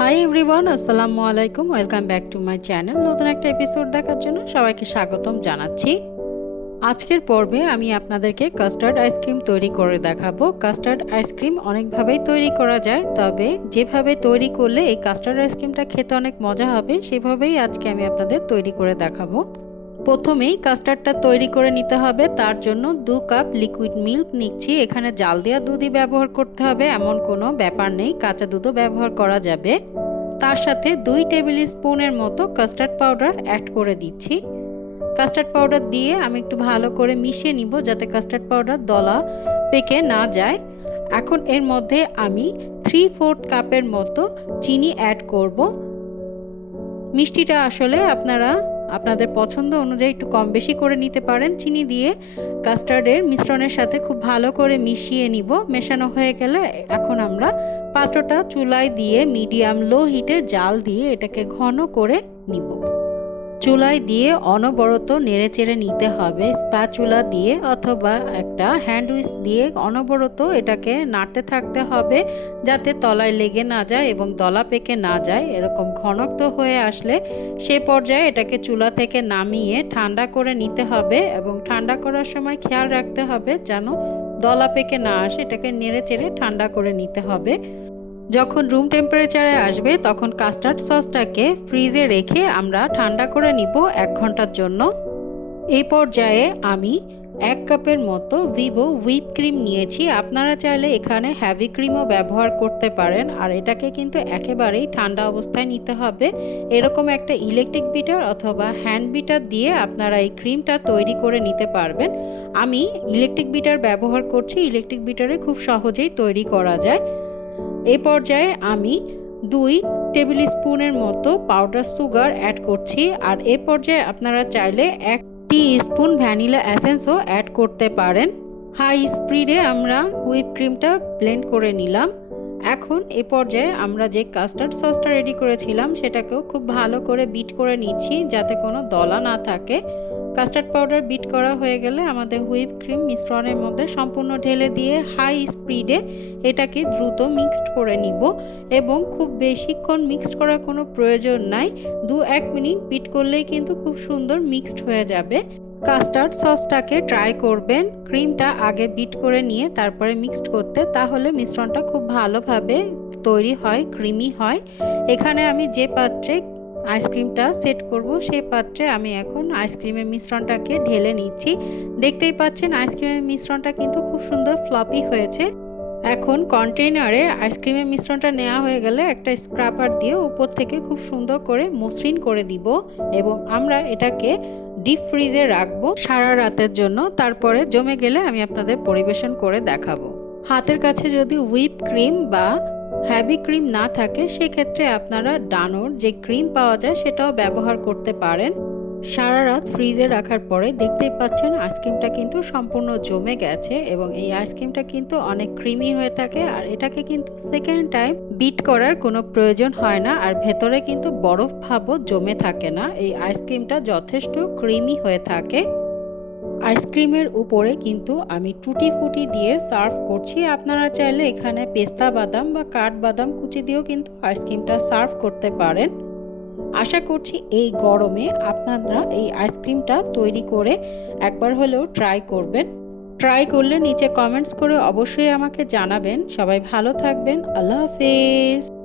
Hi everyone, আসসালামু আলাইকুম। Welcome back to my channel. নতুন একটা এপিসোড দেখার জন্য সবাইকে স্বাগতম জানাচ্ছি। আজকের পর্বে আমি আপনাদেরকে কাস্টার্ড আইসক্রিম তৈরি করে দেখাবো। কাস্টার্ড আইসক্রিম অনেকভাবেই তৈরি করা যায়, তবে যেভাবে তৈরি করলে এই কাস্টার্ড আইসক্রিমটা খেতে অনেক মজা হবে সেভাবেই আজকে আমি আপনাদের তৈরি করে দেখাবো। প্রথমেই কাস্টার্ডটা তৈরি করে নিতে হবে। তার জন্য 2 কাপ লিকুইড মিল্ক নিচ্ছি। এখানে জাল দেওয়া দুধই ব্যবহার করতে হবে এমন কোনো ব্যাপার নেই, কাঁচা দুধও ব্যবহার করা যাবে। তার সাথে 2 টেবিল স্পুনের মতো কাস্টার্ড পাউডার অ্যাড করে দিচ্ছি। কাস্টার্ড পাউডার দিয়ে আমি একটু ভালো করে মিশিয়ে নিব যাতে কাস্টার্ড পাউডার দলা পেকে না যায়। এখন এর মধ্যে আমি 3/4 কাপের মতো চিনি অ্যাড করব। মিষ্টিটা আসলে আপনাদের পছন্দ অনুযায়ী একটু কম বেশি করে নিতে পারেন। চিনি দিয়ে কাস্টার্ডের মিশ্রণের সাথে খুব ভালো করে মিশিয়ে নিব। মেশানো হয়ে গেলে এখন আমরা পাত্রটা চুলায় দিয়ে মিডিয়াম লো হিটে জাল দিয়ে এটাকে ঘন করে নিব। চুলায় দিয়ে অনবরত নেড়েচেড়ে নিতে হবে। স্প্যাচুলা দিয়ে অথবা একটা হ্যান্ড উইস্ক দিয়ে অনবরত এটাকে নাড়তে থাকতে হবে যাতে তলায় লেগে না যায় এবং দলা পেকে না যায়। এরকম ঘনত্ব হয়ে আসলে সে পর্যায়ে এটাকে চুলা থেকে নামিয়ে ঠান্ডা করে নিতে হবে এবং ঠান্ডা করার সময় খেয়াল রাখতে হবে যেন দলা পেকে না আসে। এটাকে নেড়েচেড়ে ঠান্ডা করে নিতে হবে। যখন রুম টেম্পারেচারে আসবে তখন কাস্টার্ড সসটাকে ফ্রিজে রেখে আমরা ঠান্ডা করে নিব 1 ঘন্টার জন্য। এই পর্যায়ে আমি 1 কাপের মতো ভিভো হুইপ ক্রিম নিয়েছি। আপনারা চাইলে এখানে হেভি ক্রিমও ব্যবহার করতে পারেন। আর এটাকে কিন্তু একেবারেই ঠান্ডা অবস্থায় নিতে হবে। এরকম একটা ইলেকট্রিক বিটার অথবা হ্যান্ড বিটার দিয়ে আপনারা এই ক্রিমটা তৈরি করে নিতে পারবেন। আমি ইলেকট্রিক বিটার ব্যবহার করছি। ইলেকট্রিক বিটারে খুব সহজেই তৈরি করা যায়। এই পর্যায়ে আমি 2 টেবিল স্পুনের মতো পাউডার সুগার অ্যাড করছি। আর এই পর্যায়ে আপনারা চাইলে 1 টিস্পুন ভ্যানিলা এসেন্সও অ্যাড করতে পারেন। হাই স্পিডে আমরা হুইপ ক্রিমটা ব্লেন্ড করে নিলাম। এখন এই পর্যায়ে আমরা যে কাস্টার্ড সসটা রেডি করেছিলাম সেটাকেও খুব ভালো করে বিট করে নিচ্ছি যাতে কোনো দলা না থাকে। কাস্টার্ড পাউডার বিট করা হয়ে গেলে আমাদের হুইপ ক্রিম মিশ্রণের মধ্যে সম্পূর্ণ ঢেলে দিয়ে হাই স্পিডে এটাকে দ্রুত মিক্সড করে নিব এবং খুব বেশিক্ষণ মিক্সড করার কোনো প্রয়োজন নাই। 2-1 মিনিট বিট করলেই কিন্তু খুব সুন্দর মিক্সড হয়ে যাবে। কাস্টার্ড সসটাকে ট্রাই করবেন ক্রিমটা আগে বিট করে নিয়ে তারপরে মিক্সড করতে, তাহলে মিশ্রণটা খুব ভালোভাবে তৈরি হয়, ক্রিমি হয়। এখানে আমি যে পাত্রে আইসক্রিমটা সেট করব সেই পাত্রে আমি এখন আইসক্রিমের মিশ্রণটাকে ঢেলে নিচ্ছি। দেখতেই পাচ্ছেন আইসক্রিমের মিশ্রণটা কিন্তু খুব সুন্দর ফ্লপি হয়েছে। এখন কন্টেইনারে আইসক্রিমের মিশ্রণটা নেওয়া হয়ে গেলে একটা স্ক্রাবার দিয়ে উপর থেকে খুব সুন্দর করে মসৃণ করে দিব এবং আমরা এটাকে ডিপ ফ্রিজে রাখবো সারা রাতের জন্য। তারপরে জমে গেলে আমি আপনাদের পরিবেশন করে দেখাবো। হাতের কাছে যদি হুইপ ক্রিম বা হেভি ক্রিম না থাকে সেক্ষেত্রে আপনারা ডানোর যে ক্রিম পাওয়া যায় সেটাও ব্যবহার করতে পারেন। সারা রাত ফ্রিজে রাখার পরে দেখতেই পাচ্ছেন আইসক্রিমটা কিন্তু সম্পূর্ণ জমে গেছে এবং এই আইসক্রিমটা কিন্তু অনেক ক্রিমি হয়ে থাকে। আর এটাকে কিন্তু সেকেন্ড টাইম বিট করার কোনো প্রয়োজন হয় না আর ভেতরে কিন্তু বরফ ভাবও জমে থাকে না। এই আইসক্রিমটা যথেষ্ট ক্রিমি হয়ে থাকে। আইসক্রিমের উপরে কিন্তু আমি টুটি ফুটি দিয়ে সার্ভ করছি। আপনারা চাইলে এখানে পেস্তা বাদাম বা কাঠবাদাম কুচি দিয়েও কিন্তু আইসক্রিমটা সার্ভ করতে পারেন। আশা করছি এই গরমে আপনারা এই আইসক্রিমটা তৈরি করে একবার হলেও ট্রাই করবেন। ট্রাই করলে নিচে কমেন্টস করে অবশ্যই আমাকে জানাবেন। সবাই ভালো থাকবেন। আল্লাহ হাফেজ।